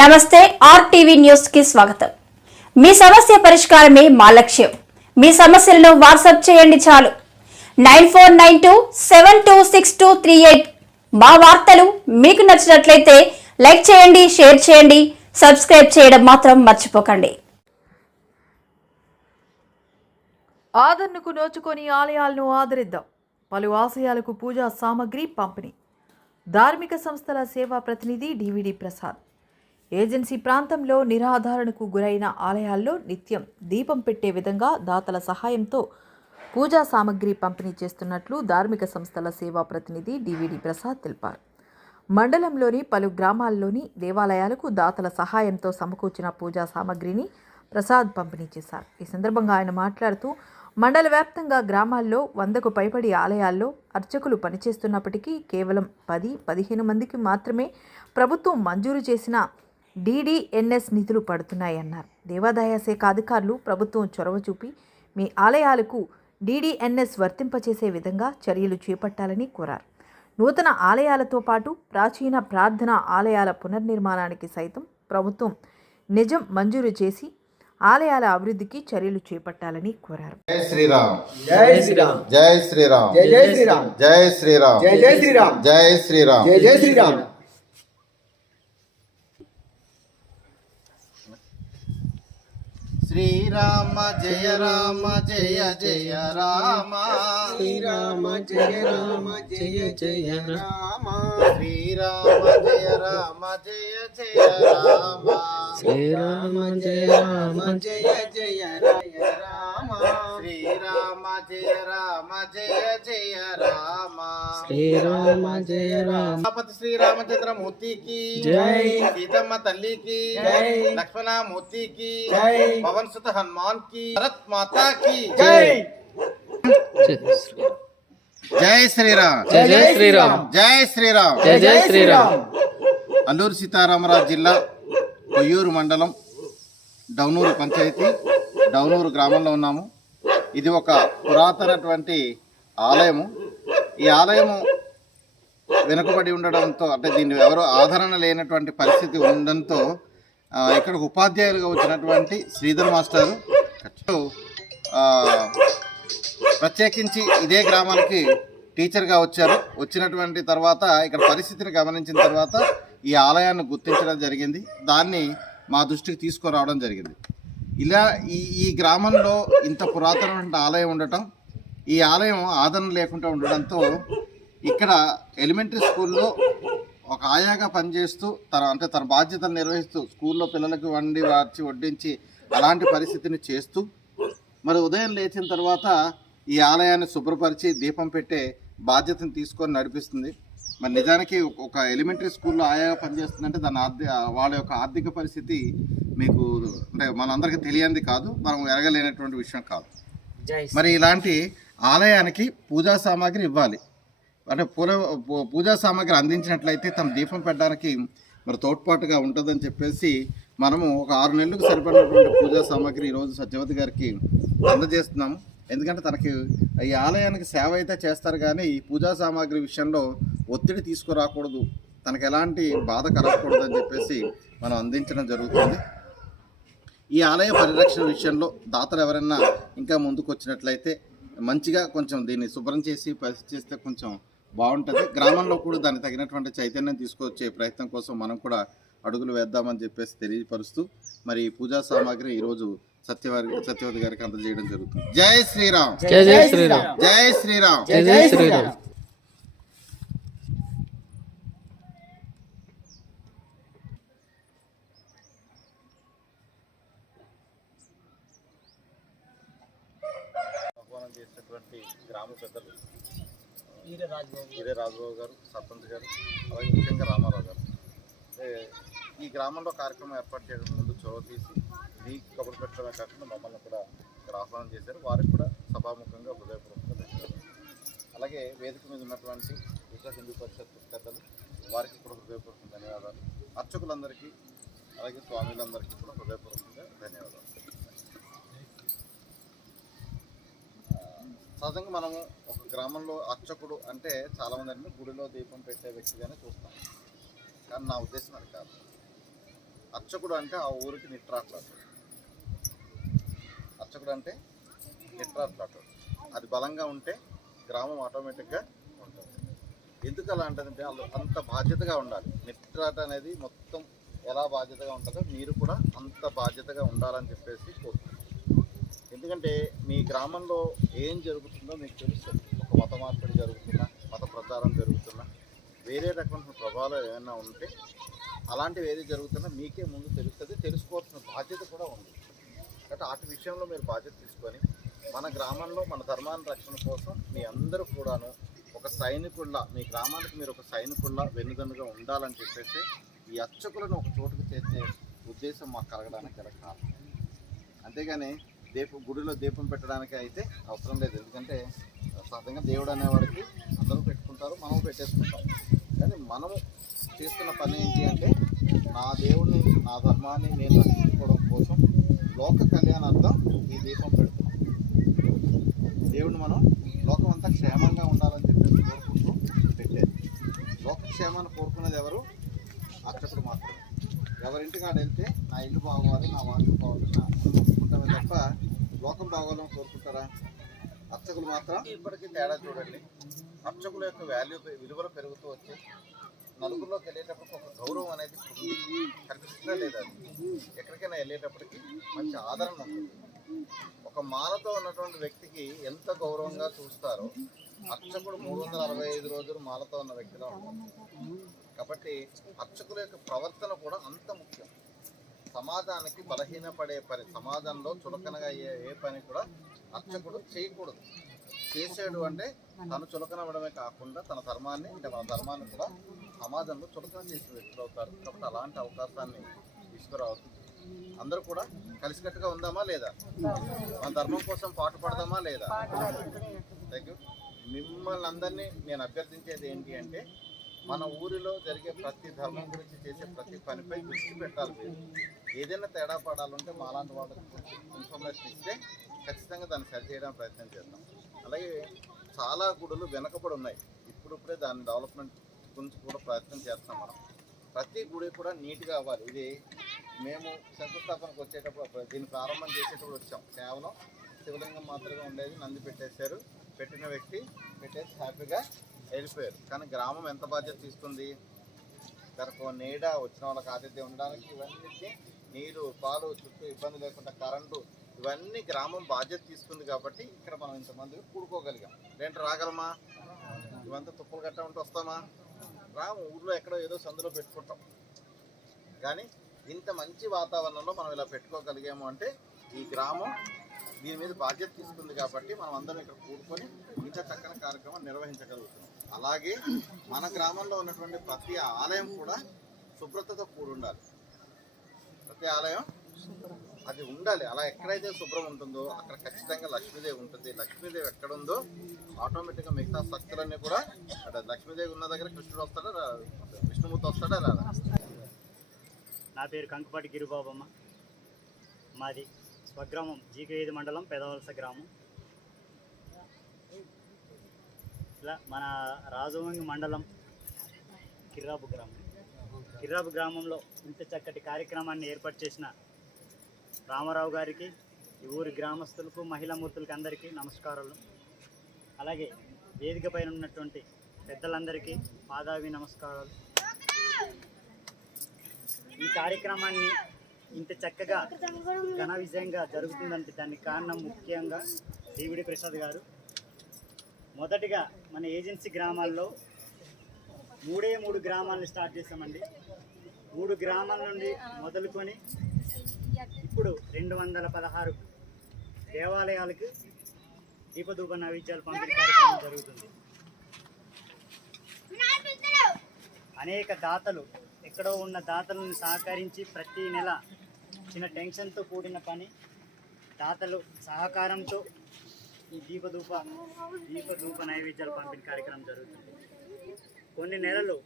నమస్తే RTV news కి స్వాగతం. మీ సమస్య పరిష్కారమే మా లక్ష్యం. మీ సమస్యలను వాట్సాప్ చేయండి చాలు. 9492726238. మా వార్తలు మీకు నచ్చినట్లయితే లైక్ చేయండి, షేర్ చేయండి, సబ్స్క్రైబ్ చేయడం మాత్రం మర్చిపోకండి. ఆదరణకు నోచుకొని ఆలయాలను ఆదరిద్దాం. పలు ఆశయాలకు పూజా సామగ్రి పంపిణీ. ధార్మిక సంస్థల సేవా ప్రతినిధి డివిడి ప్రసాద్. ఏజెన్సీ ప్రాంతంలో నిరాధారణకు గురైన ఆలయాల్లో నిత్యం దీపం పెట్టే విధంగా దాతల సహాయంతో పూజా సామగ్రి పంపిణీ చేస్తున్నట్లు ధార్మిక సంస్థల సేవా ప్రతినిధి డివిడి ప్రసాద్ తెలిపారు. మండలంలోని పలు గ్రామాల్లోని దేవాలయాలకు దాతల సహాయంతో సమకూర్చిన పూజా సామగ్రిని ప్రసాద్ పంపిణీ చేశారు. ఈ సందర్భంగా ఆయన మాట్లాడుతూ మండల వ్యాప్తంగా గ్రామాల్లో 100కు పైబడి ఆలయాల్లో అర్చకులు పనిచేస్తున్నప్పటికీ కేవలం 10-15 మందికి మాత్రమే ప్రభుత్వం మంజూరు చేసిన DDNS నిధులు పడుతున్నాయన్నారు. దేవాదాయ శాఖ అధికారులు ప్రభుత్వం చొరవ చూపి మీ ఆలయాలకు DDNS వర్తింపచేసే విధంగా చర్యలు చేపట్టాలని కోరారు. నూతన ఆలయాలతో పాటు ప్రాచీన ప్రార్థనా ఆలయాల పునర్నిర్మాణానికి సైతం ప్రభుత్వం నిజం మంజూరు చేసి ఆలయాల అభివృద్ధికి చర్యలు చేపట్టాలని కోరారు. జై శ్రీరామ్, జై శ్రీరామ్, జై శ్రీరామ్, జై శ్రీరామ్, జై శ్రీరామ్, జై శ్రీరామ్, జై శ్రీరామ్, జై శ్రీరామ్. శ్రీరామ జయ రామ జయ జయ రామ, శ్రీరామ జయ రామ జయ జయ రామ, శ్రీరామ జయ రామ జయ జయ రామ, శ్రీరామ జయ రామ జయ జయ రామ, శ్రీరామ జయ రామ జయ జయ రామ, శ్రీరామ జయ రామ. శ్రీరామచంద్రమూర్తి కి జై, సీతమ్మ తల్లి కి జై, లక్ష్మణ మూర్తి కి జై, పవన్ సుత హనుమాన్ की, भारत माता की जय. जय श्री राम, जय जय श्री राम, जय श्री राम, जय जय श्री राम. అల్లూరు సీతారామరాజు జిల్లా కొయ్యూరు మండలం డౌనూరు పంచాయతీ డౌనూరు గ్రామంలో ఉన్నాము. ఇది ఒక పురాతనటువంటి ఆలయము. ఈ ఆలయము వెనుకబడి ఉండడంతో, అంటే దీన్ని ఎవరో ఆదరణ లేనటువంటి పరిస్థితి ఉండడంతో ఇక్కడ ఉపాధ్యాయులుగా వచ్చినటువంటి శ్రీధర్ మాస్టర్ ప్రత్యేకించి ఇదే గ్రామానికి టీచర్గా వచ్చారు. వచ్చినటువంటి తర్వాత ఇక్కడ పరిస్థితిని గమనించిన తర్వాత ఈ ఆలయాన్ని గుర్తించడం జరిగింది. దాన్ని మా దృష్టికి తీసుకురావడం జరిగింది. ఇలా ఈ గ్రామంలో ఇంత పురాతనమైన ఆలయం ఉండటం, ఈ ఆలయం ఆదరణ లేకుండా ఉండడంతో ఇక్కడ ఎలిమెంటరీ స్కూల్లో ఒక ఆయాగా పనిచేస్తూ తన బాధ్యతలు నిర్వహిస్తూ స్కూల్లో పిల్లలకు వండి వార్చి వడ్డించి అలాంటి పరిస్థితిని చేస్తూ మరి ఉదయం లేచిన తర్వాత ఈ ఆలయాన్ని శుభ్రపరిచి దీపం పెట్టే బాధ్యతను తీసుకొని నడిపిస్తుంది. మరి నిజానికి ఒక ఎలిమెంటరీ స్కూల్లో ఆయాగా పనిచేస్తుందంటే వాళ్ళ యొక్క ఆర్థిక పరిస్థితి మీకు అంటే మనందరికీ తెలియంది కాదు, మనం ఎరగలేనటువంటి విషయం కాదు. మరి ఇలాంటి ఆలయానికి పూజా సామాగ్రి ఇవ్వాలి. అంటే పూజా సామాగ్రి అందించినట్లయితే తన దీపం పెట్టడానికి మరి తోడ్పాటుగా ఉంటుందని చెప్పేసి మనము ఒక 6 నెలలకు సరిపడినటువంటి పూజా సామాగ్రి ఈరోజు సత్యవతి గారికి అందజేస్తున్నాము. ఎందుకంటే తనకి ఈ ఆలయానికి సేవ అయితే చేస్తారు, కానీ ఈ పూజా సామాగ్రి విషయంలో ఒత్తిడి తీసుకురాకూడదు, తనకు ఎలాంటి బాధ కలగకూడదు అని చెప్పేసి మనం అందించడం జరుగుతుంది. ఈ ఆలయ పరిరక్షణ విషయంలో దాతలు ఎవరైనా ఇంకా ముందుకు వచ్చినట్లయితే మంచిగా కొంచెం దీన్ని శుభ్రం చేసి పరిస్థితి చేస్తే కొంచెం బాగుంటుంది. గ్రామంలో కూడా దానికి తగినటువంటి చైతన్యం తీసుకొచ్చే ప్రయత్నం కోసం మనం కూడా అడుగులు వేద్దామని చెప్పేసి తెలియపరుస్తూ మరి పూజా సామాగ్రి ఈరోజు సత్యవతి గారికి అందజేయడం జరుగుతుంది. జై శ్రీరామ్, జై జై శ్రీరామ్, జై శ్రీరామ్, జై జై శ్రీరామ్. చేసినటువంటి గ్రామ పెద్దలు ఈరే రాజబాబు గారు, సర్పంచ్ గారు, అలాగే ముఖ్యంగా రామారావు గారు ఈ గ్రామంలో కార్యక్రమం ఏర్పాటు చేయడం ముందు చొరవ తీసి మీకు కబురు పెట్టడమే కాకుండా మమ్మల్ని కూడా ఇక్కడ ఆహ్వానం చేశారు. వారికి కూడా సభాముఖంగా హృదయపూర్వకంగా ధన్యవాదాలు. అలాగే వేదిక మీద ఉన్నటువంటి విశ్వ హిందూ పరిషత్ పెద్దలు వారికి కూడా హృదయపూర్వకంగా ధన్యవాదాలు. అర్చకులందరికీ అలాగే స్వాములందరికీ కూడా హృదయపూర్వకంగా ధన్యవాదాలు. సహజంగా మనము ఒక గ్రామంలో అర్చకుడు అంటే చాలామంది గుడిలో దీపం పెట్టే వ్యక్తిగానే చూస్తాం, కానీ నా ఉద్దేశం అది కాదు. అర్చకుడు అంటే ఆ ఊరికి నిట్రాట్లాడు. అర్చకుడు అంటే నిట్రాట్లాడు. అది బలంగా ఉంటే గ్రామం ఆటోమేటిక్గా ఉంటుంది. ఎందుకు అలా అంటుందంటే వాళ్ళు అంత బాధ్యతగా ఉండాలి. నిట్రాట అనేది మొత్తం ఎలా బాధ్యతగా ఉంటుందో మీరు కూడా అంత బాధ్యతగా ఉండాలని చెప్పేసి కోరుకుంటున్నాను. ఎందుకంటే మీ గ్రామంలో ఏం జరుగుతుందో మీకు తెలుస్తుంది. ఒక మత మార్పిడి జరుగుతున్నా, మత ప్రచారం జరుగుతున్నా, వేరే రకమైన ప్రభావాలు ఏమైనా ఉంటే అలాంటివి ఏది జరుగుతున్నా మీకే ముందు తెలుస్తుంది. తెలుసుకోవాల్సిన బాధ్యత కూడా ఉంది. కాబట్టి వాటి విషయంలో మీరు బాధ్యత తీసుకొని మన గ్రామంలో మన ధర్మాన్ని రక్షణ కోసం మీ అందరూ కూడాను ఒక సైనికుల్లా, మీ గ్రామానికి మీరు ఒక సైనికుల్లా వెన్నుదన్నుగా ఉండాలని చెప్పేసి ఈ అర్చకులను ఒక చోటుకు చేర్చే ఉద్దేశం మాకు కలగడానికి గల కారణం. అంతేగాని గుడిలో దీపం పెట్టడానికి అయితే అవసరం లేదు. ఎందుకంటే సహజంగా దేవుడు అనేవాడికి అందరూ పెట్టుకుంటారు, మనము పెట్టేసుకుంటాం. కానీ మనము చేస్తున్న పని ఏంటి అంటే నా దేవుడిని, నా ధర్మాన్ని నేను రక్షించుకోవడం కోసం లోక కళ్యాణార్థం ఈ దీపం పెడుతున్నాం. దేవుడిని మనం లోకం అంతా క్షేమంగా ఉండాలని చెప్పేసి కోరుకుంటూ పెట్టేది. లోక క్షేమాన్ని కోరుకునేది ఎవరు? అర్చకుడు మాత్రమే. ఎవరింటికి ఆడ వెళ్తే నా ఇల్లు బాగోవాలి, నా వాసు బాగోవాలి, నా కోరుకుంటామే తప్ప లోకం బాగోవాలని కోరుకుంటారా? అర్చకులు మాత్రం ఇప్పటికీ తేడా చూడండి. అర్చకుల యొక్క విలువలు పెరుగుతూ వచ్చి నలుగురిలోకి వెళ్ళేటప్పటికి ఒక గౌరవం అనేది కనిపిస్తుందా లేదా? ఎక్కడికైనా వెళ్ళేటప్పటికి మంచి ఆదరణ ఉంటుంది. ఒక మాలతో ఉన్నటువంటి వ్యక్తికి ఎంత గౌరవంగా చూస్తారో అర్చకుడు 365 రోజులు మాలతో ఉన్న వ్యక్తిలో ఉంటారు. కాబట్టి అర్చకుల యొక్క ప్రవర్తన కూడా అంత ముఖ్యం. సమాజానికి బలహీనపడే పని, సమాజంలో చులకనగా అయ్యే ఏ పని కూడా అర్చకుడు చేయకూడదు. చేసాడు అంటే తను చులకనవ్వడమే కాకుండా తన ధర్మాన్ని, అంటే మన ధర్మాన్ని కూడా సమాజంలో చులకన చేసిన వ్యక్తులు అవుతారు. కాబట్టి అలాంటి అవకాశాన్ని తీసుకురావద్దు. అందరూ కూడా కలిసికట్టుగా ఉందామా లేదా? మన ధర్మం కోసం పాటుపడదామా లేదా? Thank you. మిమ్మల్ని అందరినీ నేను అభ్యర్థించేది ఏంటి అంటే మన ఊరిలో జరిగే ప్రతి ధర్మం గురించి చేసే ప్రతి పనిపై దృష్టి పెట్టాలి. మీరు ఏదైనా తేడా పడాలంటే మాలాంటి వాళ్ళకి ఇన్ఫర్మేషన్ ఇస్తే ఖచ్చితంగా దాన్ని సరి చేయడానికి ప్రయత్నం చేద్దాం. అలాగే చాలా గుడులు వెనకబడి ఉన్నాయి. ఇప్పుడిప్పుడే దాని డెవలప్మెంట్ గురించి కూడా ప్రయత్నం చేస్తాం. మనం ప్రతి గుడి కూడా నీట్గా అవ్వాలి. ఇది మేము శంకుస్థాపనకు వచ్చేటప్పుడు, దీన్ని ప్రారంభం చేసేటప్పుడు వచ్చాం. కేవలం శివలింగం మాత్రమే ఉండేది. నంది పెట్టేశారు, పెట్టిన వ్యక్తి పెట్టేసి హ్యాపీగా వెళ్ళిపోయారు. కానీ గ్రామం ఎంత బాధ్యత తీసుకుంది? తనకు నీడ, వచ్చిన వాళ్ళకి ఆతిథ్యం ఉండడానికి, ఇవన్నీ నీరు, పాలు, చుట్టూ ఇబ్బంది లేకుండా కరెంటు, ఇవన్నీ గ్రామం బాధ్యత తీసుకుంది. కాబట్టి ఇక్కడ మనం ఇంతమంది కూడుకోగలిగాం. లేంటే రాగలమా? ఇవంతా తుప్పలు గట్ట ఉంటే వస్తామా? రాము. ఊళ్ళో ఎక్కడో ఏదో సందులో పెట్టుకుంటాం. కానీ ఇంత మంచి వాతావరణంలో మనం ఇలా పెట్టుకోగలిగాము అంటే ఈ గ్రామం దీని మీద బాధ్యత తీసుకుంది. కాబట్టి మనం అందరం ఇక్కడ కూడుకొని ఇంత చక్కని కార్యక్రమం నిర్వహించగలుగుతున్నాం. అలాగే మన గ్రామంలో ఉన్నటువంటి ప్రతి ఆలయం కూడా శుభ్రతతో కూడి ఉండాలి. ప్రతి ఆలయం అది ఉండాలి. అలా ఎక్కడైతే శుభ్రం ఉంటుందో అక్కడ ఖచ్చితంగా లక్ష్మీదేవి ఉంటుంది. లక్ష్మీదేవి ఎక్కడ ఉందో ఆటోమేటిక్గా మిగతా శక్తులన్నీ కూడా అంటే లక్ష్మీదేవి ఉన్న దగ్గర కృష్ణుడు వస్తాడా, విష్ణుమూర్తి వస్తాడా రాదా? నా పేరు కంకుపాటి గిరిబాబమ్మ. మాది స్వగ్రామం జీకేది మండలం పెదవలస గ్రామం. ఇలా మన రాజవంగి మండలం కిర్రాబు గ్రామంలో ఇంత చక్కటి కార్యక్రమాన్ని ఏర్పాటు చేసిన రామారావు గారికి, ఈ ఊరి గ్రామస్తులకు, మహిళా మూర్తులకు అందరికీ నమస్కారాలు. అలాగే వేదిక పైన ఉన్నటువంటి పెద్దలందరికీ పాదావి నమస్కారాలు. ఈ కార్యక్రమాన్ని ఇంత చక్కగా ఘన విజయంగా జరుగుతుందంటే దానికి కారణం ముఖ్యంగా డివిడి ప్రసాద్ గారు. మొదటిగా మన ఏజెన్సీ గ్రామాల్లో 3 గ్రామాలను స్టార్ట్ చేసామండి. 3 గ్రామాల నుండి మొదలుకొని ఇప్పుడు 216 దేవాలయాలకు దీపధూప నైవేద్యాలు పంపిణీ కార్యక్రమం జరుగుతుంది. అనేక దాతలు, ఎక్కడో ఉన్న దాతలను సహకరించి ప్రతి నెల చిన్న టెన్షన్తో కూడిన పని, దాతలు సహకారంతో ఈ దీపధూప నైవేద్యాలు పంపిణీ కార్యక్రమం జరుగుతుంది. కొన్ని నెలలు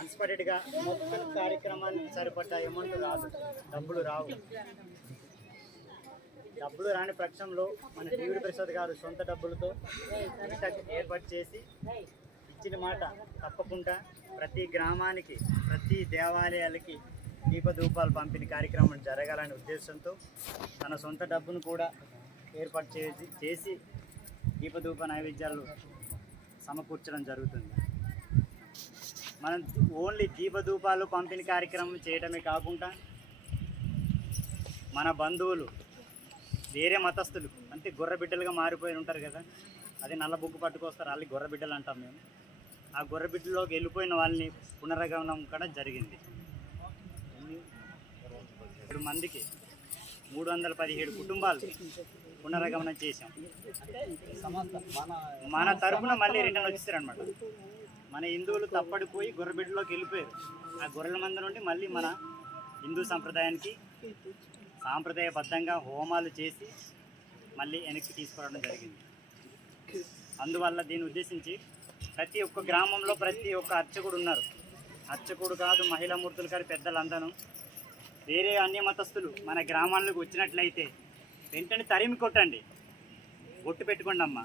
అన్స్పటెడ్గా మొత్తం కార్యక్రమానికి సరిపడ్డ అమౌంట్ రాదు, డబ్బులు రావు. డబ్బులు రాని పక్షంలో మన డివిడి ప్రసాద్ గారు సొంత డబ్బులతో ఏర్పాటు చేసి ఇచ్చిన మాట తప్పకుండా ప్రతి గ్రామానికి, ప్రతి దేవాలయాలకి దీపధూపాలు పంపిణీ కార్యక్రమం జరగాలనే ఉద్దేశంతో తన సొంత డబ్బును కూడా ఏర్పాటు చేసి దీపధూప నైవేద్యాలు సమకూర్చడం జరుగుతుంది. మనం ఓన్లీ దీపధూపాలు పంపిణీ కార్యక్రమం చేయడమే కాకుండా మన బంధువులు వేరే మతస్థులు అంటే గొర్రెబిడ్డలుగా మారిపోయి ఉంటారు కదా, అది నల్ల బుక్కు పట్టుకొస్తారు, వాళ్ళకి గొర్రెబిడ్డలు అంటాం మేము. ఆ గొర్రెబిడ్డలోకి వెళ్ళిపోయిన వాళ్ళని పునరగమనం కూడా జరిగింది. 7 మందికి 317 కుటుంబాలు పునరగమనం చేశాం. మన తరఫున మళ్ళీ రిటర్న్ వచ్చేసారనమాట. మన హిందువులు తప్పడిపోయి గొర్రెబిడ్డలోకి వెళ్ళిపోయారు. ఆ గొర్రెల మంద నుండి మళ్ళీ మన హిందూ సంప్రదాయానికి సాంప్రదాయబద్ధంగా హోమాలు చేసి మళ్ళీ వెనక్కి తీసుకురావడం జరిగింది. అందువల్ల దీన్ని ఉద్దేశించి ప్రతి ఒక్క గ్రామంలో ప్రతి ఒక్క అర్చకుడు ఉన్నారు. అర్చకుడు కాదు, మహిళా మూర్తులు కాదు, పెద్దలందరూ వేరే అన్య మతస్థులు మన గ్రామాల్లోకి వచ్చినట్లయితే వెంటనే తరిమి కొట్టండి, బొట్టు పెట్టుకోండి. అమ్మ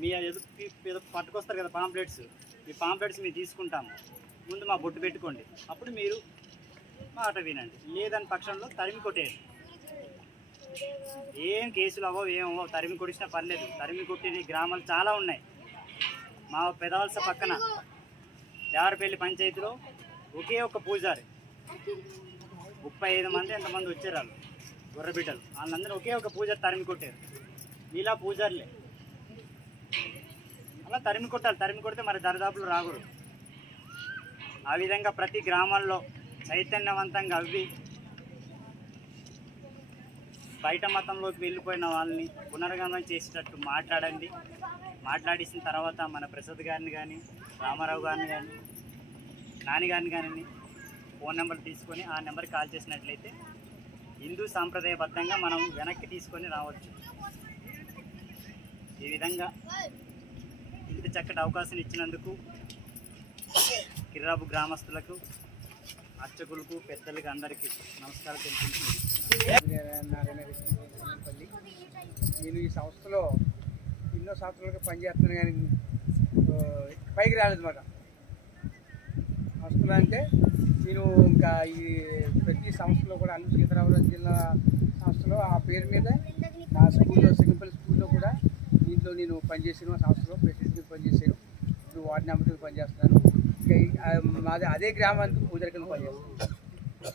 మీ ఎదురు పట్టుకొస్తారు కదా పాంప్లెట్స్, ఈ పాంప్లెట్స్ మేము తీసుకుంటాము, ముందు మా బొట్టు పెట్టుకోండి, అప్పుడు మీరు మాట వినండి. లేదని పక్షంలో తరిమి కొట్టేయండి. ఏం కేసులు అవ్వవు, ఏమో తరిమి కొట్టినా పర్లేదు. తరిమి కొట్టిన గ్రామాలు చాలా ఉన్నాయి. మా పెదవలస పక్కన దేవరపల్లి పంచాయతీలో ఒకే ఒక్క పూజారి 35 మంది ఎంతమంది వచ్చారు, వాళ్ళు గొర్రెబిడ్డలు, వాళ్ళందరూ ఒకే ఒక పూజారి తరిమి కొట్టారు. ఇలా పూజారులే అలా తరిమి కొట్టాలి. తరిమి కొడితే మరి దరిదాపులు రాకూడదు. ఆ విధంగా ప్రతి గ్రామాల్లో చైతన్యవంతంగా అవి బయట మతంలోకి వెళ్ళిపోయిన వాళ్ళని పునర్గమనం చేసేటట్టు మాట్లాడండి. మాట్లాడిసిన తర్వాత మన ప్రసాద్ గారిని కానీ, రామారావు గారిని కానీ, నాని గారిని కానీ ఫోన్ నెంబర్ తీసుకొని ఆ నెంబర్కి కాల్ చేసినట్లయితే హిందూ సాంప్రదాయబద్ధంగా మనం వెనక్కి తీసుకొని రావచ్చు. ఈ విధంగా ఇంత చక్కటి అవకాశం ఇచ్చినందుకు కిర్రాబు గ్రామస్తులకు, అర్చకులకు, పెద్దలకు అందరికీ నమస్కారం తెలుపుకుంటున్నాను. నేను ఈ సంస్థలో ఎన్నో సంవత్సరాలుగా పనిచేస్తున్నాను, కానీ పైకి రాలేదు మాట. సంస్థలు అంటే నేను ఇంకా ఈ ప్రతి సంస్థలో కూడా అల్లూరి సీతారామరాజు జిల్లా సంస్థలో ఆ పేరు మీద నా స్కూల్లో సింగపల్లి స్కూల్లో కూడా దీంట్లో నేను పనిచేసాను. ఆ సంస్థలో ప్రెసిడెంట్గా పనిచేశాను. ఇప్పుడు వార్డు నెంబర్గా పనిచేస్తున్నాను. ఇంకా మాది అదే గ్రామానికి పూజారి కింద పనిచేస్తాను.